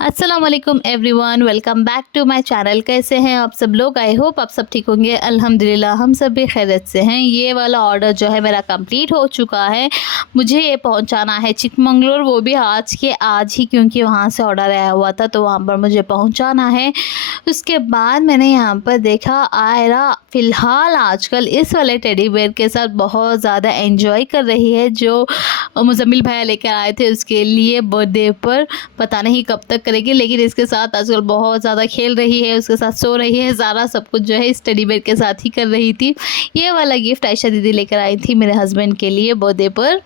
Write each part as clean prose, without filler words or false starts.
अस्सलाम वालेकुम everyone, welcome back to my channel. कैसे हैं आप सब लोग? आई होप आप सब ठीक होंगे। अल्हम्दुलिल्लाह हम सब भी खैरियत से हैं। ये वाला ऑर्डर जो है मेरा कंप्लीट हो चुका है। मुझे ये पहुंचाना है चिकमंगलुरु, वो भी आज के आज ही, क्योंकि वहां से ऑर्डर आया हुआ था तो वहां पर मुझे पहुंचाना है। उसके बाद मैंने यहाँ पर देखा आयरा फ़िलहाल आजकल इस वाले टेडी बेयर के साथ बहुत ज़्यादा एंजॉय कर रही है, जो मुज़म्मिल भैया लेकर आए थे उसके लिए बर्थडे पर। पता नहीं कब तक करेगी, लेकिन इसके साथ आजकल बहुत ज़्यादा खेल रही है, उसके साथ सो रही है। सारा सब कुछ जो है इस टेडी बेयर के साथ ही कर रही थी। ये वाला गिफ्ट आयशा दीदी लेकर आई थी मेरे हस्बैंड के लिए बर्थडे पर।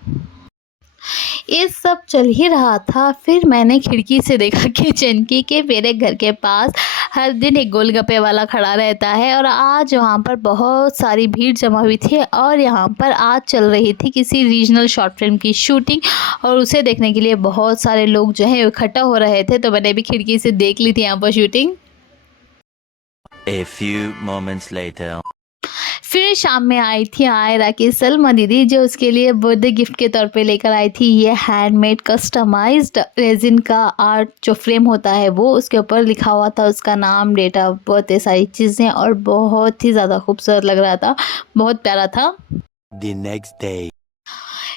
ये सब चल ही रहा था, फिर मैंने खिड़की से देखा किचन की कि मेरे घर के पास हर दिन एक गोलगप्पे वाला खड़ा रहता है, और आज वहाँ पर बहुत सारी भीड़ जमा हुई थी और यहाँ पर आज चल रही थी किसी रीजनल शॉर्ट फिल्म की शूटिंग, और उसे देखने के लिए बहुत सारे लोग जो है इकट्ठा हो रहे थे। तो मैंने भी खिड़की से देख ली थी यहाँ पर shooting. A few moments later. फिर शाम में आई थी आयरा की सलमा दीदी, जो उसके लिए बर्थडे गिफ्ट के तौर पे लेकर आई थी ये हैंडमेड कस्टमाइज्ड रेजिन का आर्ट जो फ्रेम होता है वो, उसके ऊपर लिखा हुआ था उसका नाम, डेट ऑफ बर्थ, सारी चीज़ें, और बहुत ही ज़्यादा खूबसूरत लग रहा था, बहुत प्यारा था। The next day.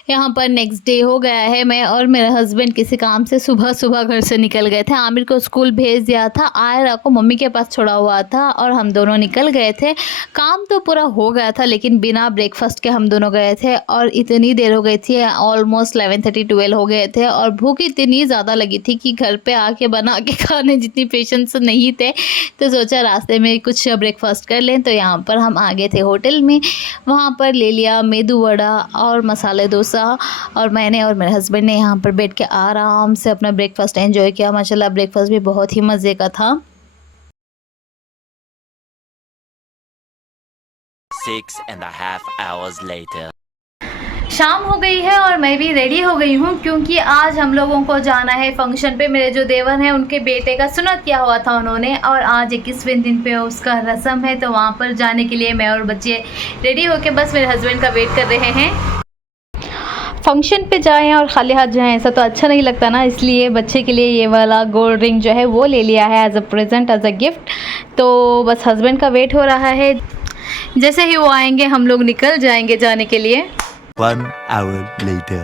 यहाँ पर नेक्स्ट डे हो गया है। मैं और मेरे हस्बैंड किसी काम से सुबह सुबह घर से निकल गए थे। आमिर को स्कूल भेज दिया था, आयरा को मम्मी के पास छोड़ा हुआ था, और हम दोनों निकल गए थे। काम तो पूरा हो गया था, लेकिन बिना ब्रेकफास्ट के हम दोनों गए थे, और इतनी देर हो गई थी, ऑलमोस्ट 11:30 12 हो गए थे, और भूख इतनी ज़्यादा लगी थी कि घर पे आके बना के खाने जितनी पेशेंस नहीं थे। तो सोचा रास्ते में कुछ ब्रेकफास्ट कर लें। तो यहाँ पर हम आ गए थे होटल में, वहाँ पर ले लिया मेदू वड़ा और मसाले डोसा, और मैंने और मेरे हस्बैंड ने यहाँ पर बैठ के आराम से अपना ब्रेकफास्ट एंजॉय किया। माशाल्लाह ब्रेकफास्ट भी बहुत ही मज़े का था। 6.5 hours later. शाम हो गई है और मैं भी रेडी हो गई हूँ, क्योंकि आज हम लोगों को जाना है फंक्शन पे। मेरे जो देवर हैं उनके बेटे का सुन्नत किया हुआ था उन्होंने, और आज 21वें दिन पे उसका रस्म है, तो वहाँ पर जाने के लिए मैं और बच्चे रेडी होके बस मेरे हस्बैंड का वेट कर रहे हैं। फंक्शन पे जाएं और खाली हाथ जाएं ऐसा तो अच्छा नहीं लगता ना, इसलिए बच्चे के लिए ये वाला गोल्ड रिंग जो है वो ले लिया है as a present, as a gift. तो बस हस्बैंड का वेट हो रहा है, जैसे ही वो आएंगे हम लोग निकल जाएंगे जाने के लिए। 1 hour later.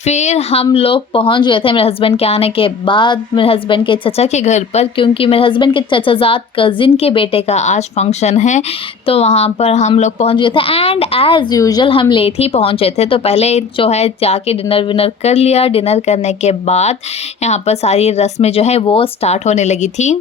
फिर हम लोग पहुंच गए थे मेरे हस्बैंड के आने के बाद मेरे हस्बैंड के चचा के घर पर, क्योंकि मेरे हस्बैंड के चचाजाद कज़िन के बेटे का आज फंक्शन है। तो वहां पर हम लोग पहुंच गए थे, एंड एज़ यूजुअल हम लेट ही पहुंचे थे। तो पहले जो है जाके डिनर विनर कर लिया। डिनर करने के बाद यहाँ पर सारी रस्में जो है वो स्टार्ट होने लगी थी।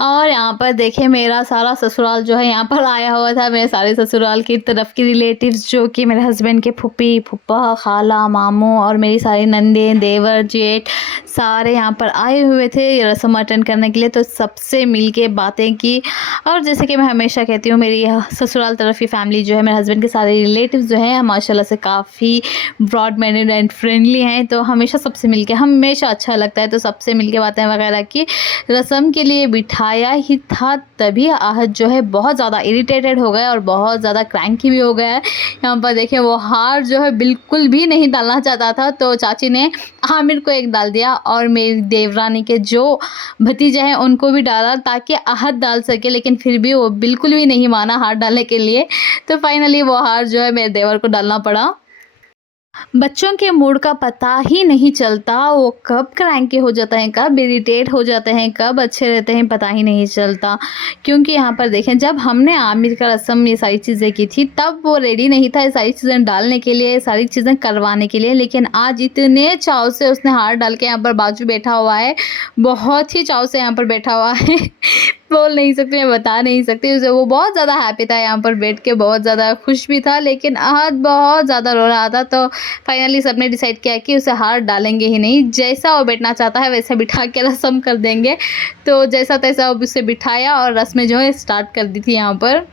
और यहाँ पर देखें मेरा सारा ससुराल जो है यहाँ पर आया हुआ था। मेरे सारे ससुराल की तरफ की रिलेटिव्स, जो कि मेरे हस्बैंड के फूफी, फूफा, खाला, मामू और मेरी सारी नंदे, देवर, जेठ, सारे यहाँ पर आए हुए थे रस्म अटेंड करने के लिए। तो सबसे मिल के बातें की, और जैसे कि मैं हमेशा कहती हूँ, मेरी ससुराल तरफ की फैमिली जो है, मेरे हस्बैंड के सारे रिलेटिव्स जो हैं माशाल्लाह से काफ़ी ब्रॉड मैनर्ड एंड फ्रेंडली हैं। तो हमेशा सबसे मिल के हमेशा अच्छा लगता है। तो सबसे मिल के बातें वगैरह की। रस्म के लिए बिठाया ही था, तभी आहद जो है बहुत ज़्यादा इरिटेटेड हो गया और बहुत ज़्यादा क्रैंकी भी हो गया है। यहाँ पर देखें वो हार जो है बिल्कुल भी नहीं डालना चाहता था, तो चाची ने आमिर को एक डाल दिया, और मेरी देवरानी के जो भतीजे हैं उनको भी डाला ताकि आहद डाल सके, लेकिन फिर भी वो बिल्कुल भी नहीं माना हार डालने के लिए। तो फाइनली वो हार जो है मेरे देवर को डालना पड़ा। बच्चों के मूड का पता ही नहीं चलता, वो कब क्रैंकी हो जाते हैं, कब इरिटेट हो जाते हैं, कब अच्छे रहते हैं, पता ही नहीं चलता। क्योंकि यहाँ पर देखें, जब हमने आमिर का रस्म ये सारी चीज़ें की थी, तब वो रेडी नहीं था ये सारी चीज़ें डालने के लिए, सारी चीज़ें करवाने के लिए। लेकिन आज इतने चाव से उसने हार डाल के यहाँ पर बाजू बैठा हुआ है, बहुत ही चाव से यहाँ पर बैठा हुआ है। बोल नहीं सकती, मैं बता नहीं सकती उसे। वो बहुत ज़्यादा हैप्पी था यहाँ पर बैठ के, बहुत ज़्यादा खुश भी था, लेकिन आहद बहुत ज़्यादा रो रहा था। तो फाइनली सबने डिसाइड किया कि उसे हार डालेंगे ही नहीं, जैसा वो बैठना चाहता है वैसा बिठा के रस्म कर देंगे। तो जैसा तैसा उसे बिठाया और रस्में जो है स्टार्ट कर दी थी यहाँ पर।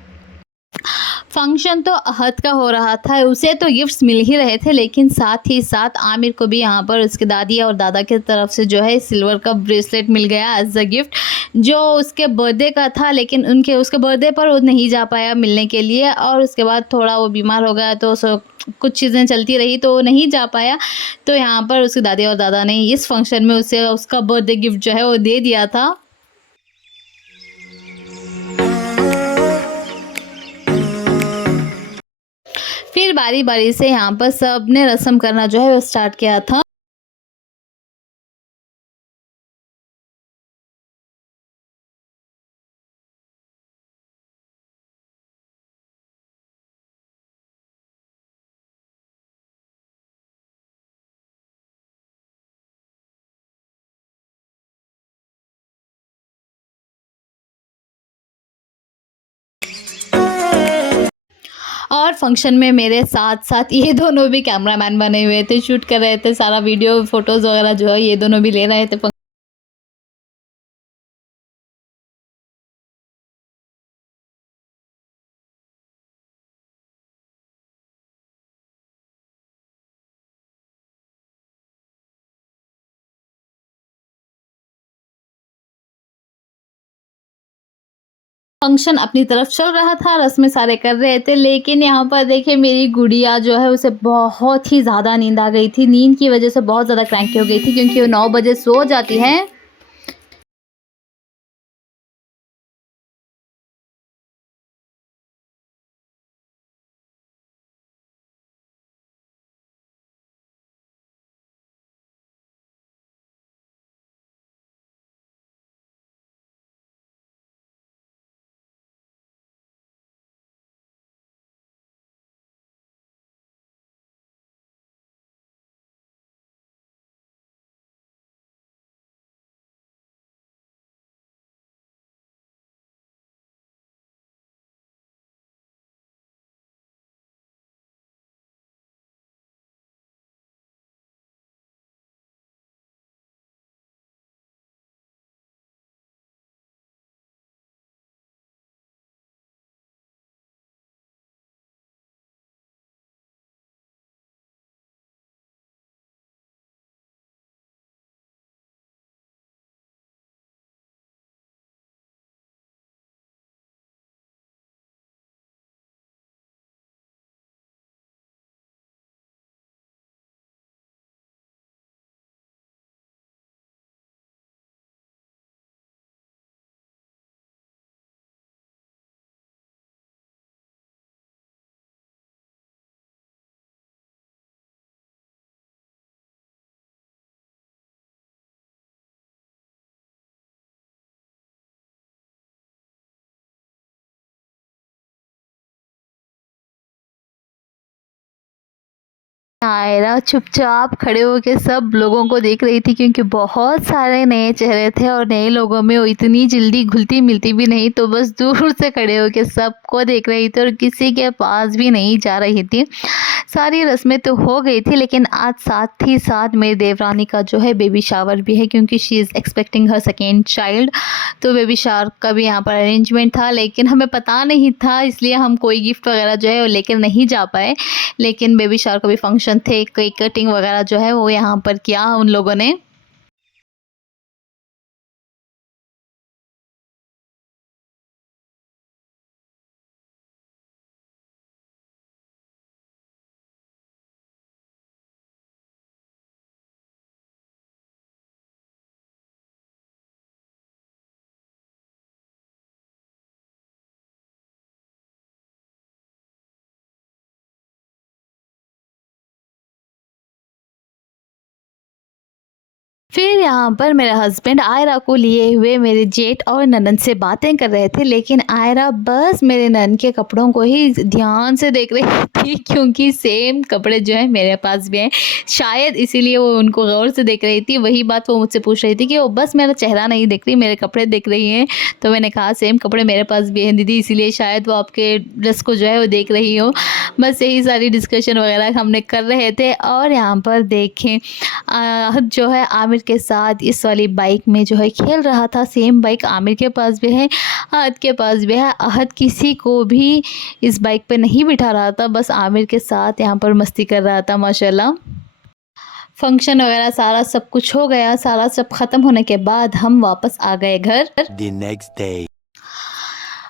फंक्शन तो अहद का हो रहा था, उसे तो गिफ्ट्स मिल ही रहे थे, लेकिन साथ ही साथ आमिर को भी यहाँ पर उसके दादी और दादा की तरफ से जो है सिल्वर का ब्रेसलेट मिल गया एज अ गिफ्ट, जो उसके बर्थडे का था। लेकिन उसके बर्थडे पर वो नहीं जा पाया मिलने के लिए, और उसके बाद थोड़ा वो बीमार हो गया, तो कुछ चीज़ें चलती रही तो नहीं जा पाया। तो यहाँ पर उसकी दादी और दादा ने इस फंक्शन में उसे उसका बर्थडे गिफ्ट जो है वो दे दिया था। फिर बारी-बारी से यहाँ पर सबने रस्म करना जो है वो स्टार्ट किया था। और फंक्शन में मेरे साथ-साथ ये दोनों भी कैमरामैन बने हुए थे, शूट कर रहे थे, सारा वीडियो, फ़ोटोज़ वगैरह जो है ये दोनों भी ले रहे थे। फंक्शन अपनी तरफ चल रहा था, रस्में सारे कर रहे थे, लेकिन यहाँ पर देखिए मेरी गुड़िया जो है उसे बहुत ही ज़्यादा नींद आ गई थी। नींद की वज़ह से बहुत ज़्यादा क्रैंकी हो गई थी क्योंकि वो 9 बजे सो जाती है। आयरा चुपचाप खड़े होके सब लोगों को देख रही थी क्योंकि बहुत सारे नए चेहरे थे और नए लोगों में वो इतनी जल्दी घुलती-मिलती भी नहीं, तो बस दूर से खड़े होके सबको देख रही थी और किसी के पास भी नहीं जा रही थी। सारी रस्में तो हो गई थी, लेकिन आज साथ ही साथ मेरी देवरानी का जो है बेबी शावर भी है क्योंकि she is expecting her second child. तो बेबी शावर का भी यहाँ पर अरेंजमेंट था, लेकिन हमें पता नहीं था इसलिए हम कोई गिफ्ट वगैरह जो है वो लेकर नहीं जा पाए। लेकिन बेबी शावर का भी फंक्शन थे, केक कटिंग वगैरह जो है वो यहाँ पर किया उन लोगों ने। फिर यहाँ पर मेरे हस्बैंड आयरा को लिए हुए मेरे जेठ और ननद से बातें कर रहे थे, लेकिन आयरा बस मेरे ननद के कपड़ों को ही ध्यान से देख रही थी क्योंकि सेम कपड़े जो है मेरे पास भी हैं। शायद इसीलिए वो उनको गौर से देख रही थी। वही बात वो मुझसे पूछ रही थी कि वो बस मेरा चेहरा नहीं देख रही, मेरे कपड़े देख रही हैं। तो मैंने कहा सेम कपड़े मेरे पास भी हैं दीदी, इसीलिए शायद वो आपके ड्रेस को जो है वो देख रही हो। बस यही सारी डिस्कशन वगैरह हमने कर रहे थे। और यहाँ पर देखें आहद जो है आमिर के साथ इस वाली बाइक में जो है खेल रहा था। सेम बाइक आमिर के पास भी है, आहद के पास भी है। आहद किसी को भी इस बाइक पे नहीं बिठा रहा था, बस आमिर के साथ यहाँ पर मस्ती कर रहा था माशाल्लाह। फंक्शन वगैरह सारा सब कुछ हो गया, सारा सब ख़त्म होने के बाद हम वापस आ गए घर। The next day.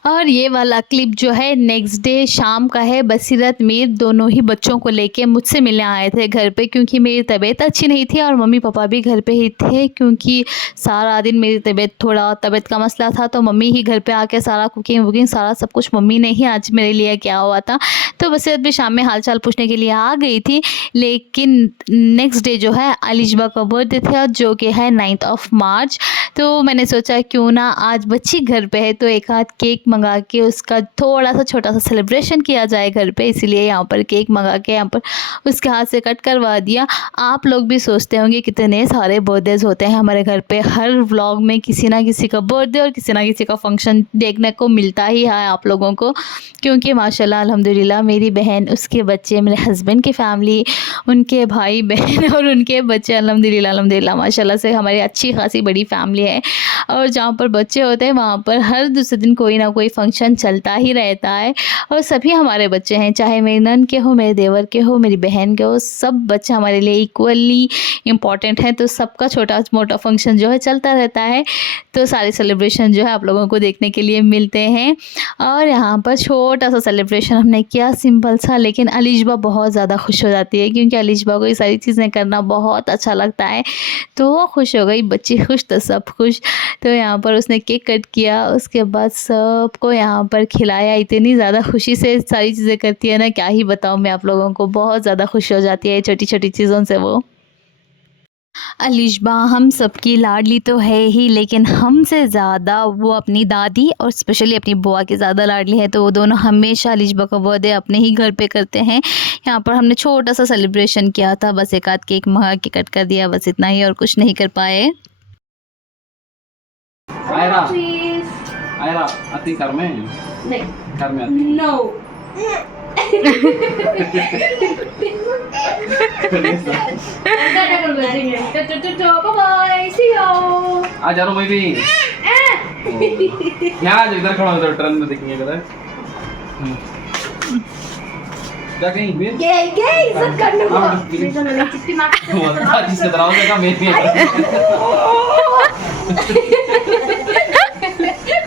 और ये वाला क्लिप जो है नेक्स्ट डे शाम का है। बसीरत मीर दोनों ही बच्चों को लेके मुझसे मिलने आए थे घर पे, क्योंकि मेरी तबीयत अच्छी नहीं थी और मम्मी पापा भी घर पे ही थे, क्योंकि सारा दिन मेरी तबीयत का मसला था। तो मम्मी ही घर पे आके सारा कुकिंग वुकिंग सारा सब कुछ मम्मी ने ही आज मेरे लिए किया हुआ था। तो बसीरत भी शाम में हाल चाल पूछने के लिए आ गई थी। लेकिन नेक्स्ट डे जो है अलिशबा का बर्थडे था, जो कि है 9 मार्च। तो मैंने सोचा क्यों ना आज बच्ची घर पे है तो एक आध केक मंगा के उसका थोड़ा सा छोटा सा सेलिब्रेशन किया जाए घर पे। इसीलिए यहाँ पर केक मंगा के यहाँ पर उसके हाथ से कट करवा दिया। आप लोग भी सोचते होंगे कितने सारे बर्थडेज होते हैं हमारे घर पे। हर व्लॉग में किसी ना किसी का बर्थडे और किसी ना किसी का फंक्शन देखने को मिलता ही है आप लोगों को, क्योंकि माशाल्लाह अल्हम्दुलिल्लाह मेरी बहन, उसके बच्चे, मेरे हस्बैंड की फैमिली, उनके भाई बहन और उनके बच्चे, अल्हम्दुलिल्लाह माशाल्लाह से हमारी अच्छी खासी बड़ी फैमिली है। और जहाँ पर बच्चे होते हैं वहाँ पर हर दूसरे दिन कोई ना कोई फंक्शन चलता ही रहता है। और सभी हमारे बच्चे हैं, चाहे मेरी नन के हो, मेरे देवर के हो, मेरी बहन के हो, सब बच्चे हमारे लिए इक्वली इम्पॉर्टेंट हैं। तो सबका छोटा मोटा फंक्शन जो है चलता रहता है। तो सारे सेलिब्रेशन जो है आप लोगों को देखने के लिए मिलते हैं। और यहाँ पर छोटा सा सेलिब्रेशन हमने किया, सिंपल सा, लेकिन अलिशबा बहुत ज़्यादा खुश हो जाती है, क्योंकि अलिशबा को ये सारी चीज़ें करना बहुत अच्छा लगता है। तो वो खुश हो गई, बच्ची खुश तो सब खुश। तो यहाँ पर उसने केक कट किया, उसके बाद सबको यहाँ पर खिलाया। इतनी ज़्यादा खुशी से सारी चीज़ें करती है ना, क्या ही बताऊँ मैं आप लोगों को। बहुत ज़्यादा खुश हो जाती है छोटी छोटी चीज़ों से वो। अलिशबा हम सबकी लाडली तो है ही, लेकिन हमसे ज़्यादा वो अपनी दादी और स्पेशली अपनी बुआ की ज़्यादा लाडली है। तो वो दोनों हमेशा अलिशबा का बर्थडे अपने ही घर पे करते हैं। यहाँ पर हमने छोटा सा सेलिब्रेशन किया था, बस एक आध केक मंगा के कट कर दिया, बस इतना ही, और कुछ नहीं कर पाए। आयरा आती कर में नहीं कर में आती नो बाय सी यू आ जा रहा मैं भी यहाँ जो इधर खड़ा उधर ट्रेन में देखेंगे इधर क्या कहीं फिर गे गे इज्जत करने को चिट्ठी मार जिसके दरवाजे का मैं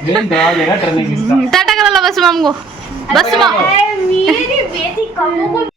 दरवाजे का ट्रेन किसका टाटा करा लो बस माम को, बस माम। मेरी बेटी कब को